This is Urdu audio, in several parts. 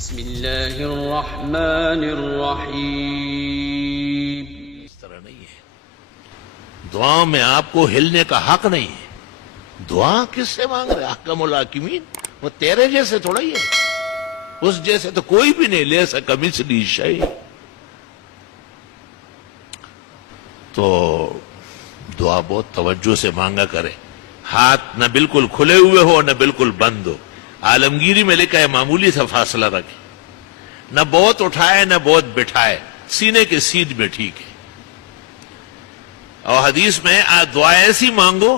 بسم اللہ الرحمن الرحیم۔ اس طرح نہیں ہے، دعا میں آپ کو ہلنے کا حق نہیں ہے۔ دعا کس سے مانگ رہے؟ احکم الحاکمین، وہ تیرے جیسے تھوڑا ہی ہے، اس جیسے تو کوئی بھی نہیں لے سکا مثلی شیء۔ تو دعا بہت توجہ سے مانگا کرے، ہاتھ نہ بالکل کھلے ہوئے ہو نہ بالکل بند ہو، عالمگیری میں لکھا ہے معمولی سا فاصلہ رکھے، نہ بہت اٹھائے نہ بہت بٹھائے، سینے کے سیدھ میں ٹھیک ہے۔ اور حدیث میں دعا ایسی مانگو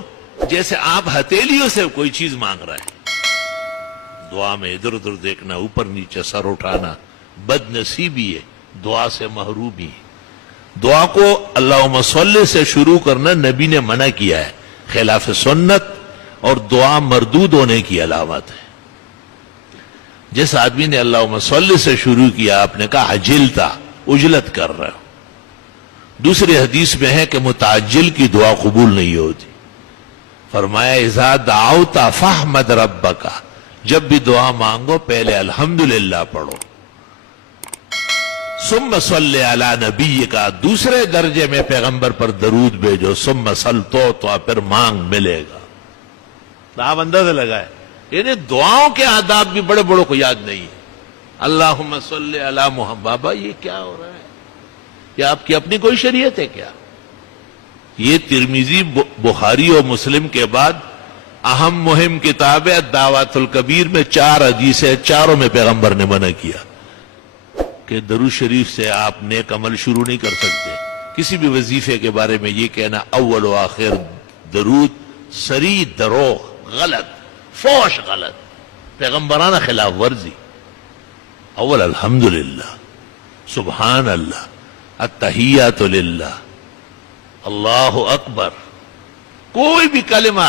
جیسے آپ ہتھیلیوں سے کوئی چیز مانگ رہے ہیں۔ دعا میں ادھر ادھر دیکھنا، اوپر نیچے سر اٹھانا بد نصیبی ہے، دعا سے محرومی ہے۔ دعا کو اللہم صلی سے شروع کرنا نبی نے منع کیا ہے، خلاف سنت اور دعا مردود ہونے کی علامت ہے۔ جس آدمی نے اللہم صلی سے شروع کیا، آپ نے کہا عجلتا، اجلت کر رہے ہو۔ دوسری حدیث میں ہے کہ متعجل کی دعا قبول نہیں ہوتی۔ فرمایا اذا دعوت فاحمد ربک، جب بھی دعا مانگو پہلے الحمدللہ پڑھو، ثم صلی علی نبیک، دوسرے درجے میں پیغمبر پر درود بھیجو، ثم صل تو پھر مانگ ملے گا۔ آپ اندازہ لگائے، یعنی دعاؤں کے آداب بھی بڑے بڑوں کو یاد نہیں ہے۔ اللہم صلی علی محمد، بابا یہ کیا ہو رہا ہے؟ یہ آپ کی اپنی کوئی شریعت ہے کیا؟ یہ ترمذی بخاری اور مسلم کے بعد اہم مہم کتاب ہے دعوت الکبیر میں 4 حدیثیں، چاروں میں پیغمبر نے منع کیا کہ درود شریف سے آپ نیک عمل شروع نہیں کر سکتے۔ کسی بھی وظیفے کے بارے میں یہ کہنا اول و آخر درود سری دروغ، غلط، فوش غلط، پیغمبرانہ خلاف ورزی۔ اول الحمدللہ، سبحان اللہ، التحیات للہ، اللہ اکبر، کوئی بھی کلمہ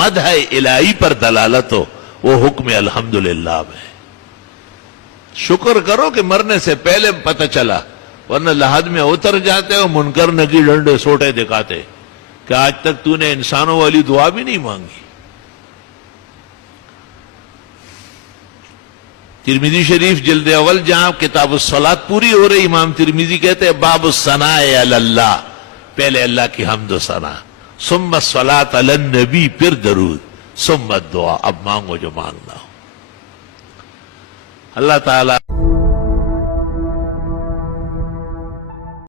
مدح الہی پر دلالت ہو وہ حکم الحمدللہ میں۔ شکر کرو کہ مرنے سے پہلے پتہ چلا، ورنہ لحد میں اتر جاتے ہو، منکر نگی ڈنڈے سوٹے دکھاتے کہ آج تک تو نے انسانوں والی دعا بھی نہیں مانگی۔ ترمذی شریف جلد اول جہاں کتاب الصلاۃ پوری ہو رہی، امام ترمذی کہتے ہیں باب الثناء علی اللہ، پہلے اللہ کی حمد و ثنا، ثم الصلاۃ علی النبی، پھر درود، ثم الدعا، اب مانگو جو مانگنا ہو۔ اللہ تعالی